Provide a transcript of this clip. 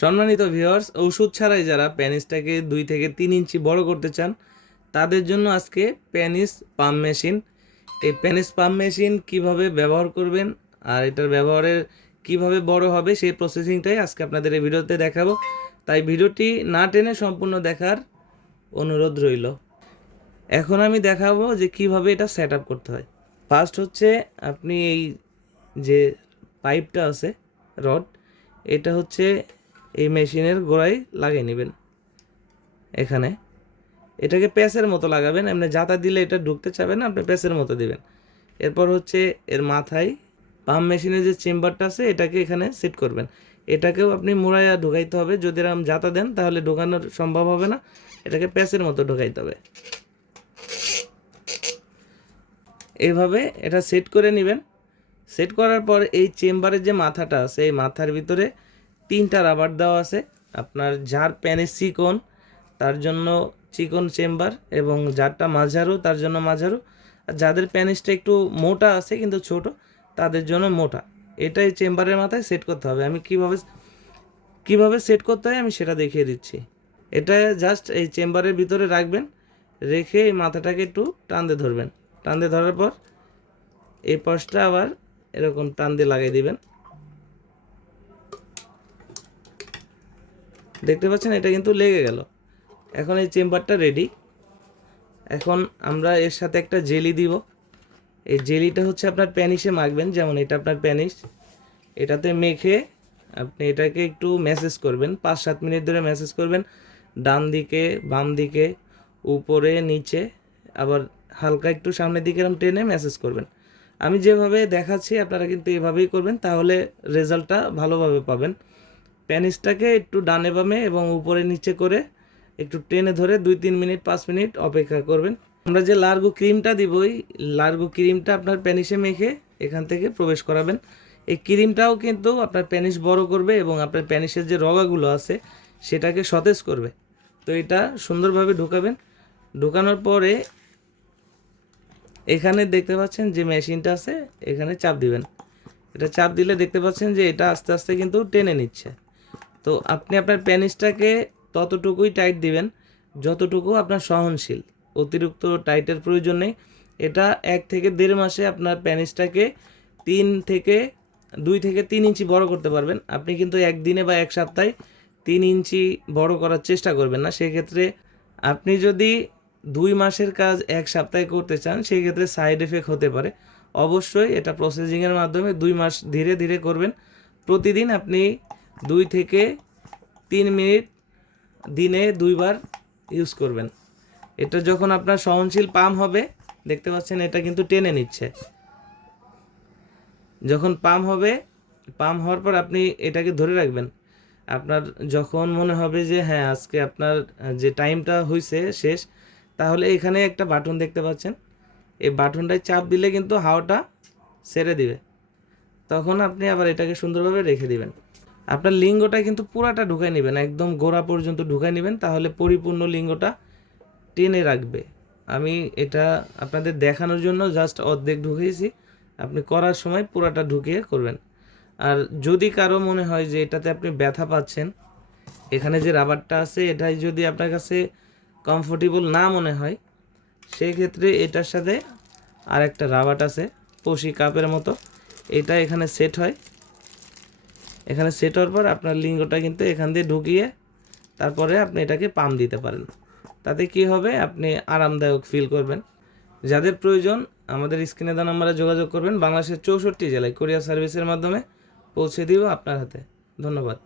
সম্মানিত ভিউয়ার্স, ওষুধ ছাড়াই যারা প্যানিসটাকে দুই থেকে তিন ইঞ্চি বড় করতে চান, তাদের জন্য আজকে প্যানিস পাম্প মেশিন। এই প্যানিস পাম্প মেশিন কীভাবে ব্যবহার করবেন আর এটার ব্যবহারের কীভাবে বড় হবে সেই প্রসেসিংটাই আজকে আপনাদের এই ভিডিওতে দেখাবো। তাই ভিডিওটি না টেনে সম্পূর্ণ দেখার অনুরোধ রইল। এখন আমি দেখাবো যে কীভাবে এটা সেট আপ করতে হয়। ফার্স্ট হচ্ছে আপনি এই যে পাইপটা আছে, রড, এটা হচ্ছে এই মেশিনের গোড়ায় লাগিয়ে নেবেন। এখানে। এটাকে প্যাসের মতো লাগাবেন, এমনি যাতা দিলে এটা ঢুকতে চাবে না, আপনি প্যাসের মতো দিবেন। এরপর হচ্ছে এর মাথায় পাম্প মেশিনের যে চেম্বারটা আছে, এটাকে এখানে সেট করবেন। এটাকেও আপনি মুড়াইয়া ঢুকাইতে হবে, যদি এরকম যাতা দেন তাহলে ঢোকানোর সম্ভব হবে না, এটাকে প্যাসের মতো ঢোকাইতে হবে। এইভাবে এটা সেট করে নেবেন। সেট করার পর এই চেম্বারের যে মাথাটা আছে, এই মাথার ভিতরে তিনটা রাবার দেওয়া আছে। আপনার যার প্যানে চিকন, তার জন্য চিকন চেম্বার এবং যারটা মাঝারু, তার জন্য মাঝারু। আর যাদের প্যানিসটা একটু মোটা আছে কিন্তু ছোট, তাদের জন্য মোটা। এটাই চেম্বারের মাথায় সেট করতে হবে। আমি কীভাবে কীভাবে সেট করতে হয় আমি সেটা দেখিয়ে দিচ্ছি। এটা জাস্ট এই চেম্বারের ভিতরে রাখবেন, রেখে এই মাথাটাকে একটু টানতে ধরবেন। টানতে ধরার পর এই পাশটা আবার এরকম টান দিয়ে লাগিয়ে দিবেন। দেখতে পাচ্ছেন, এটা কিন্তু লেগে গেল। এখন এই চেম্বারটা রেডি এখন আমরা এর সাথে একটা জেলি দিব। এই জেলিটা হচ্ছে আপনার প্যানিসে মাখবেন, যেমন এটা আপনার প্যানিস এটাতে মেখে আপনি এটাকে একটু ম্যাসেজ করবেন পাঁচ সাত মিনিট ধরে ম্যাসেজ করবেন। ডান দিকে, বাম দিকে, উপরে, নিচে, আবার হালকা একটু সামনের দিকে এরকম টেনে ম্যাসেজ করবেন। আমি যেভাবে দেখাচ্ছি, আপনারা কিন্তু এভাবেই করবেন, তাহলে রেজাল্টটা ভালোভাবে পাবেন। প্যানিসটাকে একটু ডানে বামে এবং উপরে নিচে করে একটু টেনে ধরে দুই তিন মিনিট, পাঁচ মিনিট অপেক্ষা করবেন। আমরা যে লার্গো ক্রিমটা দিব ওই লার্গো ক্রিমটা আপনার প্যানিসে মেখে এখান থেকে প্রবেশ করাবেন। এই ক্রিমটাও কিন্তু আপনার প্যানিস বড় করবে এবং আপনার প্যানিসের যে রগাগুলো আছে সেটাকে সতেজ করবে। তো এটা সুন্দরভাবে ঢোকাবেন। ঢোকানোর পরে এখানে দেখতে পাচ্ছেন যে মেশিনটা আছে, এখানে চাপ দিবেন। এটা চাপ দিলে দেখতে পাচ্ছেন যে এটা আস্তে আস্তে কিন্তু টেনে নিচ্ছে। তো আপনি আপনার প্যানিসটাকে ততটুকুই টাইট দিবেন, যতটুকু আপনার সহনশীল। অতিরিক্ত টাইটের প্রয়োজন নেই। এটা এক থেকে দেড় মাসে আপনার প্যানিসটাকে তিন থেকে, দুই থেকে তিন ইঞ্চি বড় করতে পারবেন। আপনি কিন্তু একদিনে বা এক সপ্তাহে তিন ইঞ্চি বড় করার চেষ্টা করবেন না। সেক্ষেত্রে আপনি যদি দুই মাসের কাজ এক সপ্তাহে করতে চান সেই ক্ষেত্রে সাইড এফেক্ট হতে পারে। অবশ্যই এটা প্রসেসিংয়ের মাধ্যমে দুই মাস ধীরে ধীরে করবেন। প্রতিদিন আপনি দুই থেকে তিন মিনিট দিনে দুইবার ইউজ করবেন। এটা যখন আপনার সহনশীল পাম হবে, দেখতে পাচ্ছেন এটা কিন্তু টেনে নিচ্ছে। যখন পাম হবে পাম হওয়ার পর আপনি এটাকে ধরে রাখবেন। আপনার যখন মনে হবে যে হ্যাঁ আজকে আপনার যে টাইমটা হয়েছে শেষ, তাহলে এখানে একটা বাটন দেখতে পাচ্ছেন। এই বাটনটায় চাপ দিলে কিন্তু হাওয়াটা ছেড়ে দিবে। তখন আপনি আবার এটাকে সুন্দরভাবে রেখে দিবেন। আপনার লিঙ্গটা কিন্তু পুরাটা ঢুকাই নেবেন, একদম গোড়া পর্যন্ত ঢুকাই নেবেন, তাহলে পরিপূর্ণ লিঙ্গটা টেনে রাখবে। আমি এটা আপনাদের দেখানোর জন্য জাস্ট অর্ধেক ঢুকিয়েছি, আপনি করার সময় পুরাটা ঢুকিয়ে করবেন। আর যদি কারও মনে হয় যে এটাতে আপনি ব্যথা পাচ্ছেন, এখানে যে রাবারটা আছে, এটাই যদি আপনার কাছে কমফোর্টেবল না মনে হয় সেই ক্ষেত্রে এটার সাথে আর একটা রাবার আছে, পশি কাপের মতো, এটা এখানে সেট হয়। এখানে সেট হওয়ার পর আপনার লিঙ্গটা কিন্তু এখান দিয়ে ঢুকিয়ে তারপরে আপনি এটাকে পাম দিতে পারেন। তাতে কি হবে? আপনি আরামদায়ক ফিল করবেন। যাদের প্রয়োজন, আমাদের স্ক্রিনে দেওয়া নাম্বারে যোগাযোগ করবেন। বাংলাদেশের চৌষট্টি জেলায় কোরিয়ার সার্ভিসের মাধ্যমে পৌঁছে দিব আপনার হাতে। ধন্যবাদ।